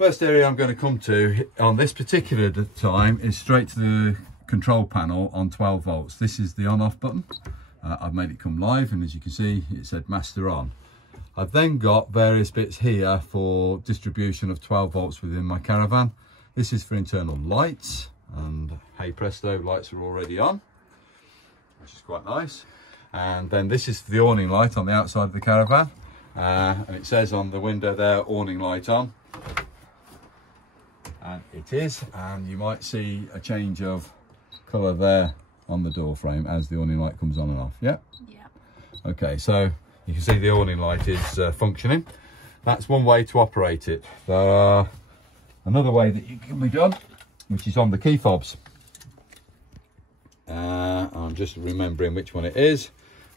First area I'm going to come to on this particular time is straight to the control panel on 12 volts. This is the on-off button. I've made it come live, and as you can see it said master on. I've then got various bits here for distribution of 12 volts within my caravan. This is for internal lights, and hey presto, lights are already on, which is quite nice. And then this is the awning light on the outside of the caravan, and it says on the window there, awning light on, and it is. And you might see a change of colour there on the door frame as the awning light comes on and off. Yeah. Okay, so you can see the awning light is functioning. That's one way to operate it. There are another way that it can be done, which is on the key fobs. I'm just remembering which one it is,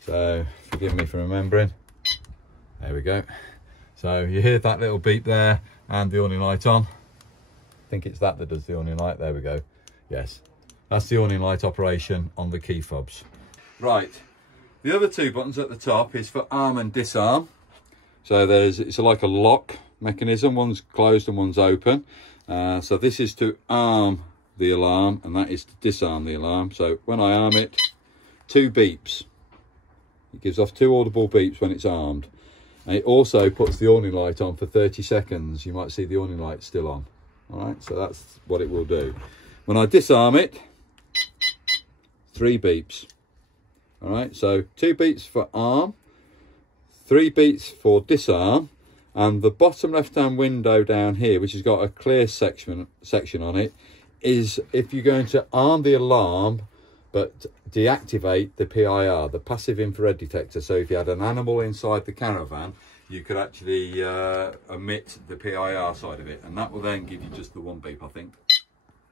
so forgive me for remembering. There we go. So you hear that little beep there and the awning light on. I think it's that does the awning light. There we go. Yes, that's the awning light operation on the key fobs. Right, the other two buttons at the top is for arm and disarm. So it's like a lock mechanism, one's closed and one's open. So this is to arm the alarm, and that is to disarm the alarm. So when I arm it, 2 beeps. It gives off 2 audible beeps when it's armed. And it also puts the awning light on for 30 seconds. You might see the awning light still on. All right, so that's what it will do. When I disarm it, 3 beeps. All right, so 2 beeps for arm, 3 beeps for disarm, and the bottom left-hand window down here, which has got a clear section on it, is if you're going to arm the alarm but deactivate the PIR, the passive infrared detector. So if you had an animal inside the caravan, you could actually omit the PIR side of it, and that will then give you just the 1 beep. I think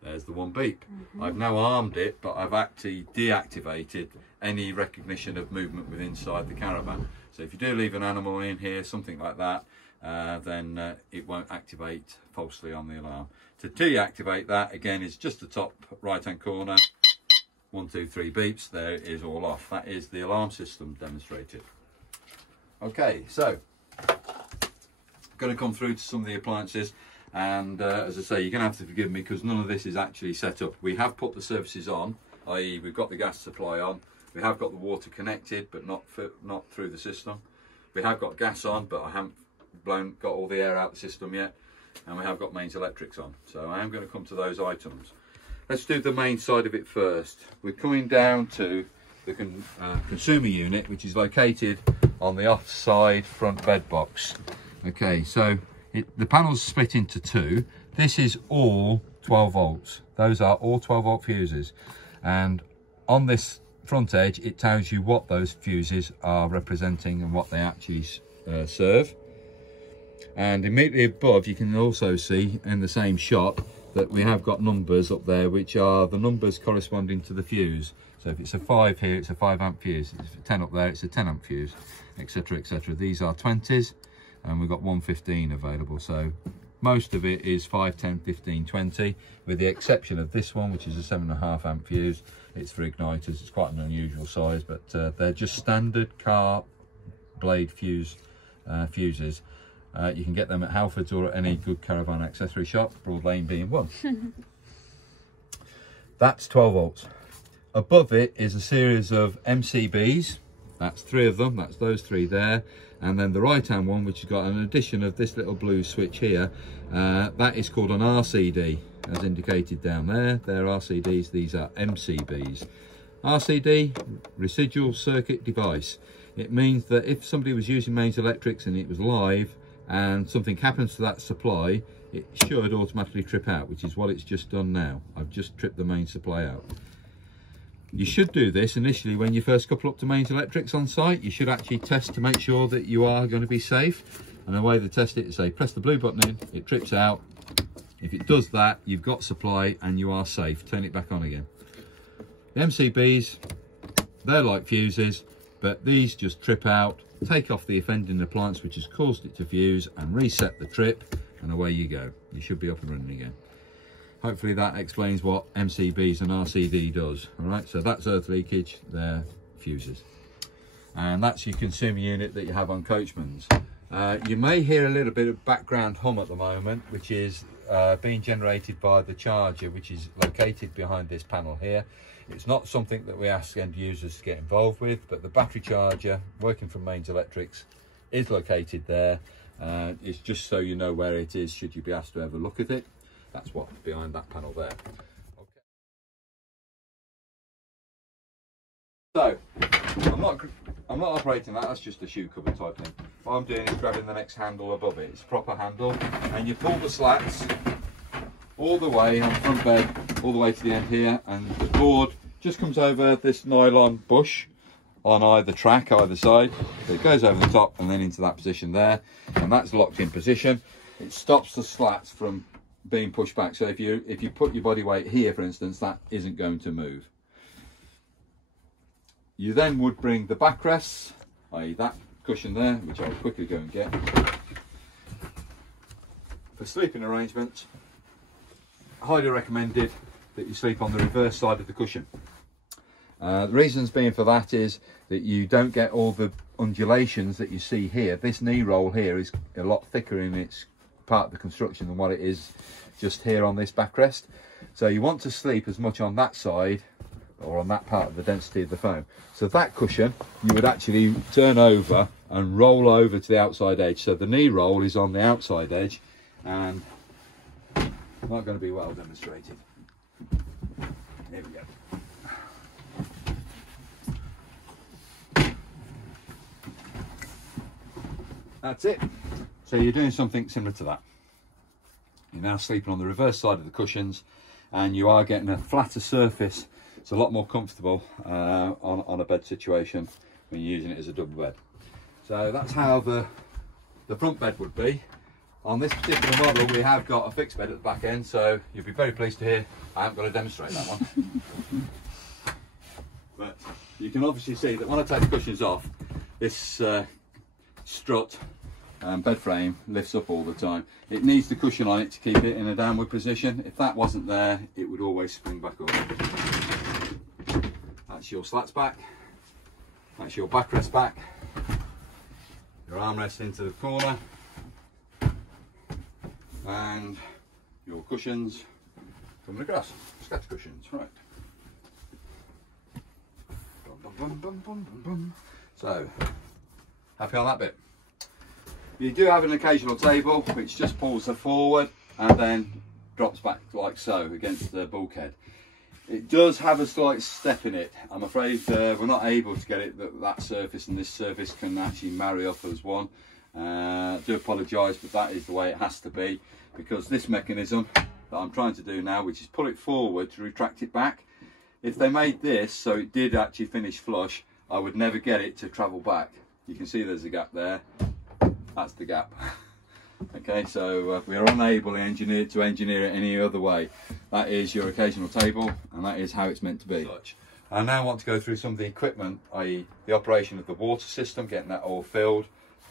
there's the 1 beep. I've now armed it, but I've actually deactivated any recognition of movement within inside the caravan. So if you do leave an animal in here, something like that, then it won't activate falsely on the alarm. To deactivate that, again, is just the top right hand corner. 1, 2, 3 beeps. There it is, all off. That is the alarm system demonstrated. Okay, so I'm going to come through to some of the appliances, and as I say, you're going to have to forgive me because none of this is actually set up. We have put the services on, i.e. we've got the gas supply on, we have got the water connected but not through the system. We have got gas on, but I haven't got all the air out the system yet, and we have got mains electrics on. So I am going to come to those items. Let's do the main side of it first. We're coming down to the consumer unit, which is located on the offside front bed box. Okay, so the panel's split into 2. This is all 12 volts. Those are all 12 volt fuses, and on this front edge it tells you what those fuses are representing and what they actually serve. And immediately above you can also see in the same shot that we have got numbers up there, which are the numbers corresponding to the fuse. So if it's a 5 here, it's a 5 amp fuse. If it's a 10 up there, it's a 10 amp fuse, etc, etc. These are 20s, and we've got 115 available. So most of it is 5, 10, 15, 20, with the exception of this one, which is a 7.5 amp fuse. It's for igniters. It's quite an unusual size, but they're just standard car blade fuses. You can get them at Halfords or at any good caravan accessory shop, Broad Lane being one. That's 12 volts. Above it is a series of MCBs. That's 3 of them. That's those 3 there. And then the right hand one, which has got an addition of this little blue switch here, that is called an RCD, as indicated down there. They're RCDs, these are MCBs. RCD, residual circuit device. It means that if somebody was using mains electrics and it was live and something happens to that supply, it should automatically trip out, which is what it's just done now. I've just tripped the main supply out. You should do this initially when you first couple up to mains electrics on site. You should actually test to make sure that you are going to be safe. And the way they test it is say, press the blue button in, it trips out. If it does that, you've got supply and you are safe. Turn it back on again. The MCBs, they're like fuses, but these just trip out, take off the offending appliance which has caused it to fuse, and reset the trip, and away you go. You should be up and running again. Hopefully that explains what MCBs and RCD does. All right, so that's earth leakage, they're fuses. And that's your consumer unit that you have on Coachman's. You may hear a little bit of background hum at the moment, which is being generated by the charger, which is located behind this panel here. It's not something that we ask end users to get involved with, but the battery charger working from Mains Electrics is located there. It's just so you know where it is should you be asked to ever look at it. That's what's behind that panel there. So I'm not operating that, that's just a shoe cover type thing. What I'm doing is grabbing the next handle above it. It's a proper handle, and you pull the slats all the way on the front bed, all the way to the end here, and the board just comes over this nylon bush on either track, either side. So it goes over the top and then into that position there, and that's locked in position. It stops the slats from being pushed back. So if you put your body weight here, for instance, that isn't going to move. You then would bring the backrests, i.e. that cushion there, which I'll quickly go and get. For sleeping arrangements, highly recommended that you sleep on the reverse side of the cushion. The reasons being for that is that you don't get all the undulations that you see here. This knee roll here is a lot thicker in its part of the construction than what it is just here on this backrest. So you want to sleep as much on that side or on that part of the density of the foam. So that cushion you would actually turn over and roll over to the outside edge. So the knee roll is on the outside edge, and not going to be well demonstrated. Here we go. That's it. So you're doing something similar to that. You're now sleeping on the reverse side of the cushions, and you are getting a flatter surface. It's a lot more comfortable on a bed situation when you're using it as a double bed. So that's how the front bed would be. On this particular model, we have got a fixed bed at the back end, so you'll be very pleased to hear I haven't got to demonstrate that one. But you can obviously see that when I take the cushions off, this strut bed frame lifts up all the time. It needs the cushion on it to keep it in a downward position. If that wasn't there, it would always spring back up. That's your slats back, that's your backrest back, your armrest into the corner, and your cushions coming across, scatter cushions, right. Bum, bum, bum, bum, bum, bum. So, happy on that bit. You do have an occasional table which just pulls her forward and then drops back like so against the bulkhead. It does have a slight step in it. I'm afraid we're not able to get it that surface and this surface can actually marry up as one. I do apologise, but that is the way it has to be, because this mechanism that I'm trying to do now, which is pull it forward to retract it back, if they made this so it did actually finish flush, I would never get it to travel back. You can see there's a gap there. That's the gap. Okay, so we are unable to engineer it any other way. That is your occasional table, and that is how it's meant to be. I now want to go through some of the equipment, i.e. the operation of the water system, getting that all filled,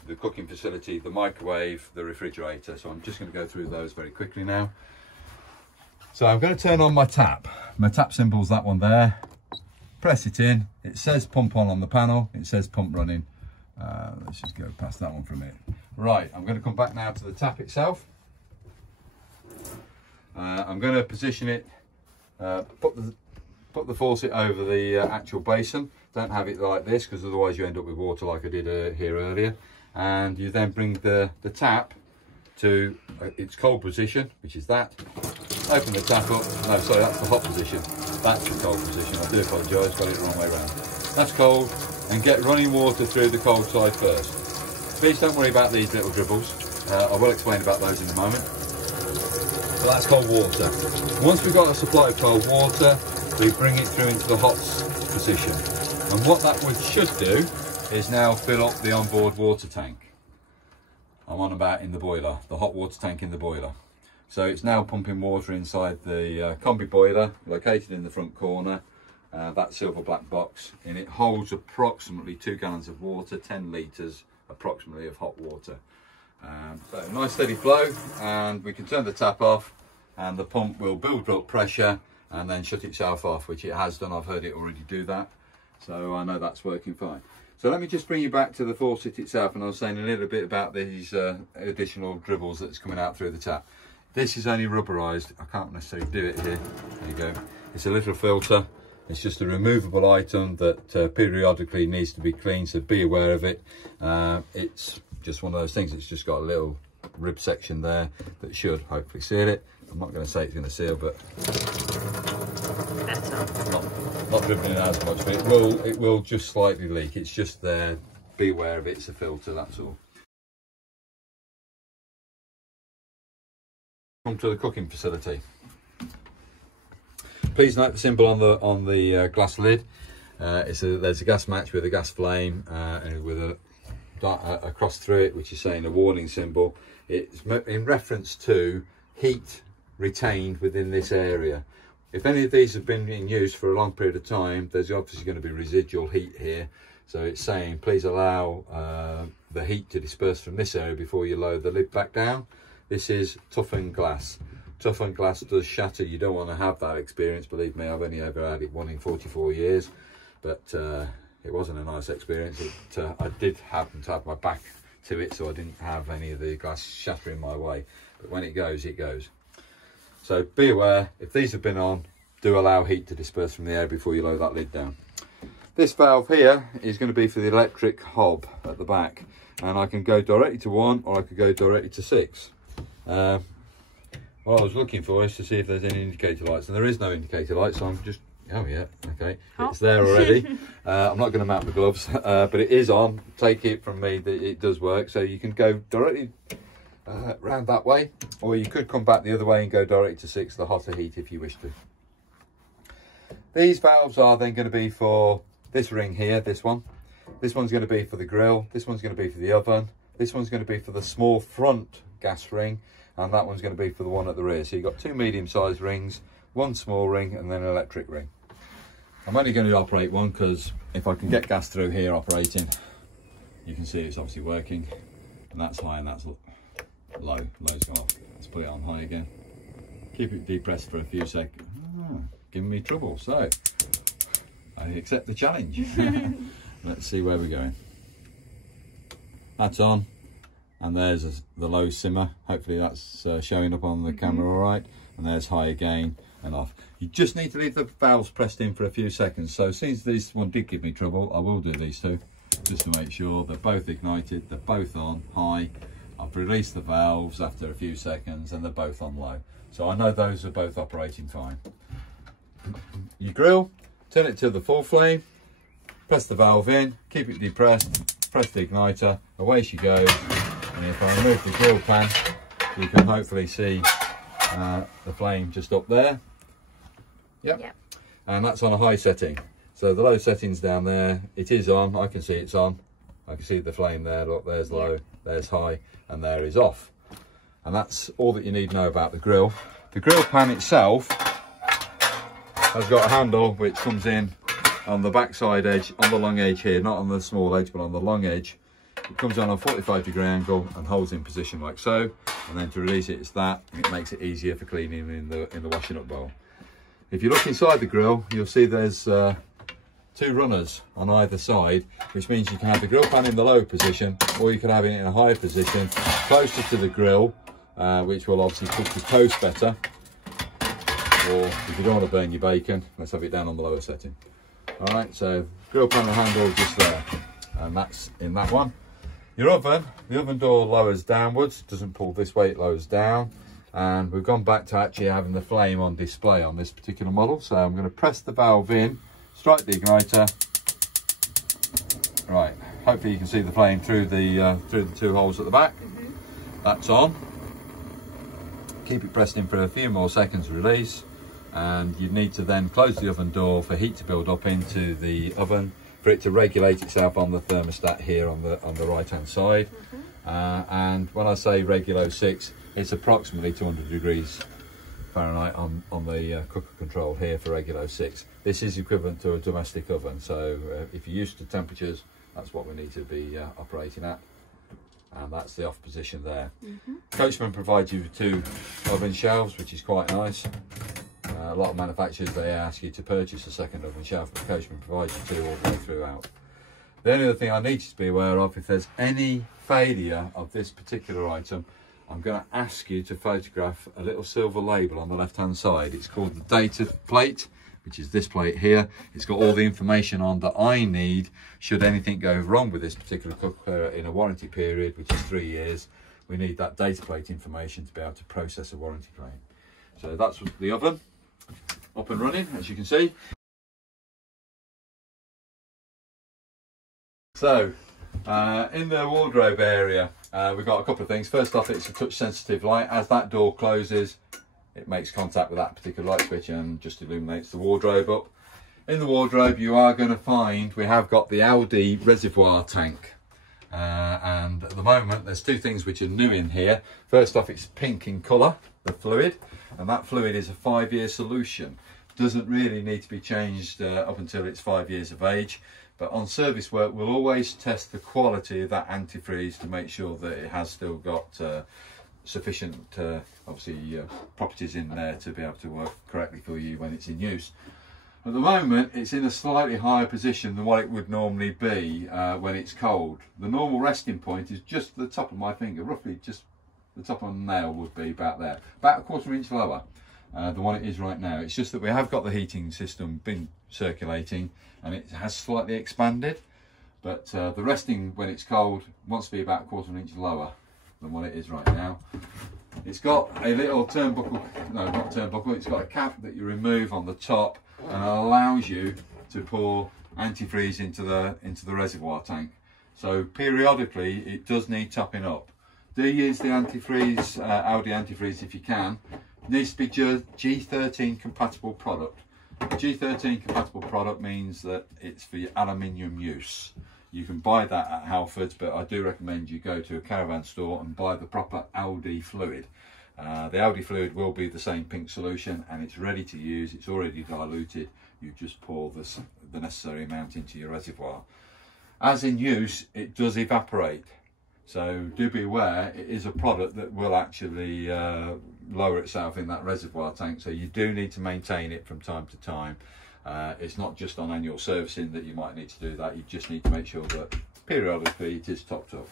the cooking facility, the microwave, the refrigerator. So I'm just going to go through those very quickly now. So I'm going to turn on my tap. My tap symbol's that one there. Press it in. It says pump on the panel. It says pump running. Let's just go past that one for a minute. Right, I'm going to come back now to the tap itself. I'm going to position it, put the faucet over the actual basin. Don't have it like this, because otherwise you end up with water like I did here earlier. And you then bring the tap to its cold position, which is that. Open the tap up. No, sorry, that's the hot position. That's the cold position. I do apologise, got it the wrong way around. That's cold. And get running water through the cold side first. Please don't worry about these little dribbles. I will explain about those in a moment. So that's cold water. Once we've got a supply of cold water, we bring it through into the hot position. And what that should do is now fill up the onboard water tank. I'm on about in the boiler, the hot water tank in the boiler. So it's now pumping water inside the combi boiler, located in the front corner. That silver black box, and it holds approximately 2 gallons of water, 10 litres approximately of hot water. So nice steady flow, and we can turn the tap off and the pump will build up pressure and then shut itself off, which it has done. I've heard it already do that. So I know that's working fine. So let me just bring you back to the faucet itself, and I was saying a little bit about these additional dribbles that's coming out through the tap. This is only rubberized. I can't necessarily do it here. There you go. It's a little filter. It's just a removable item that periodically needs to be cleaned, so be aware of it. It's just one of those things. It's just got a little rib section there that should hopefully seal it. I'm not going to say it's going to seal, but not dribbling as much, but it will just slightly leak. It's just there. Be aware of it. It's a filter, that's all. Come to the cooking facility. Please note the symbol on the glass lid. There's a gas match with a gas flame and with a cross through it, which is saying a warning symbol. It's in reference to heat retained within this area. If any of these have been in use for a long period of time, there's obviously going to be residual heat here. So it's saying please allow the heat to disperse from this area before you lower the lid back down. This is toughened glass. Toughened glass does shatter. You don't want to have that experience. Believe me, I've only ever had it one in 44 years, but it wasn't a nice experience. I did happen to have my back to it, so I didn't have any of the glass shattering my way. But when it goes, it goes. So be aware, if these have been on, do allow heat to disperse from the air before you lower that lid down. This valve here is going to be for the electric hob at the back, and I can go directly to 1 or I could go directly to 6. What I was looking for is to see if there's any indicator lights, and there is no indicator light, so I'm just, oh yeah, okay, it's there already. I'm not going to mount the gloves, but it is on. Take it from me that it does work, so you can go directly round that way, or you could come back the other way and go directly to 6, the hotter heat, if you wish to. These valves are then going to be for this ring here, this one. This one's going to be for the grill, this one's going to be for the oven, this one's going to be for the small front gas ring, and that one's going to be for the one at the rear. So you've got 2 medium-sized rings, 1 small ring, and then an electric ring. I'm only going to operate one because if I can get gas through here operating, you can see it's obviously working, and that's high and that's low. Low's gone off. Let's put it on high again. Keep it depressed for a few seconds. Giving me trouble, so I accept the challenge. Let's see where we're going. That's on. And there's the low simmer. Hopefully that's showing up on the camera all right. And there's high again and off. You just need to leave the valves pressed in for a few seconds. So since this one did give me trouble, I will do these two just to make sure they're both ignited, they're both on high. I've released the valves after a few seconds and they're both on low. So I know those are both operating fine. You grill, turn it to the full flame, press the valve in, keep it depressed, press the igniter, away she goes. And if I remove the grill pan, you can hopefully see the flame just up there. Yep. And that's on a high setting. So the low setting's down there. It is on. I can see it's on. I can see the flame there. Look, there's low, there's high, and there is off. And that's all that you need to know about the grill. The grill pan itself has got a handle which comes in on the backside edge, on the long edge here, not on the small edge, but on the long edge. It comes on a 45-degree angle and holds in position like so, and then to release it, it's that. It makes it easier for cleaning in the washing up bowl. If you look inside the grill, you'll see there's 2 runners on either side, which means you can have the grill pan in the low position, or you can have it in a higher position, closer to the grill, which will obviously cook the toast better. Or if you don't want to burn your bacon, let's have it down on the lower setting. All right, so grill panel handle just there, and that's in that one. Your oven, the oven door lowers downwards, doesn't pull this way, it lowers down. And we've gone back to actually having the flame on display on this particular model. So I'm going to press the valve in, strike the igniter. Right, hopefully you can see the flame through the 2 holes at the back. That's on. Keep it pressed in for a few more seconds to release. And you need to then close the oven door for heat to build up into the oven, for it to regulate itself on the thermostat here on the right hand side. And when I say Regulo 6, it's approximately 200 degrees Fahrenheit on the cooker control here for Regulo 6. This is equivalent to a domestic oven, so if you're used to temperatures, that's what we need to be operating at. And that's the off position there. Coachman provides you with 2 oven shelves, which is quite nice. A lot of manufacturers, they ask you to purchase a second oven shaft, but Coachman provides you two all the way throughout. The only other thing I need you to be aware of, if there's any failure of this particular item, I'm going to ask you to photograph a little silver label on the left hand side. It's called the data plate, which is this plate here. It's got all the information on that I need should anything go wrong with this particular cooker in a warranty period, which is 3 years. We need that data plate information to be able to process a warranty claim. So that's the oven up and running, as you can see. So in the wardrobe area, we've got a couple of things. First off, it's a touch sensitive light. As that door closes, it makes contact with that particular light switch and just illuminates the wardrobe up. In the wardrobe, you are going to find we have got the Alde Reservoir tank. And at the moment, there's two things which are new in here. First off, it's pink in colour, the fluid, and that fluid is a 5-year solution. Doesn't really need to be changed up until it's 5 years of age. But on service work, we'll always test the quality of that antifreeze to make sure that it has still got sufficient, obviously, properties in there to be able to work correctly for you when it's in use. At the moment, it's in a slightly higher position than what it would normally be when it's cold. The normal resting point is just the top of my finger, roughly just the top of the nail would be about there, about a 1/4 inch lower than what it is right now. It's just that we have got the heating system been circulating and it has slightly expanded, but the resting when it's cold wants to be about a 1/4 inch lower than what it is right now. It's got a little turnbuckle, no, not turnbuckle, it's got a cap that you remove on the top and it allows you to pour antifreeze into the reservoir tank. So periodically it does need topping up. Do use the antifreeze, Alde antifreeze if you can. It needs to be G13 compatible product. G13 compatible product means that it's for your aluminium use. You can buy that at Halfords, but I do recommend you go to a caravan store and buy the proper Alde fluid. The Alde fluid will be the same pink solution and it's ready to use. It's already diluted. You just pour the necessary amount into your reservoir. As in use, it does evaporate. So do be aware, it is a product that will actually lower itself in that reservoir tank. So you do need to maintain it from time to time. It's not just on annual servicing that you might need to do that. You just need to make sure that periodically it is topped up.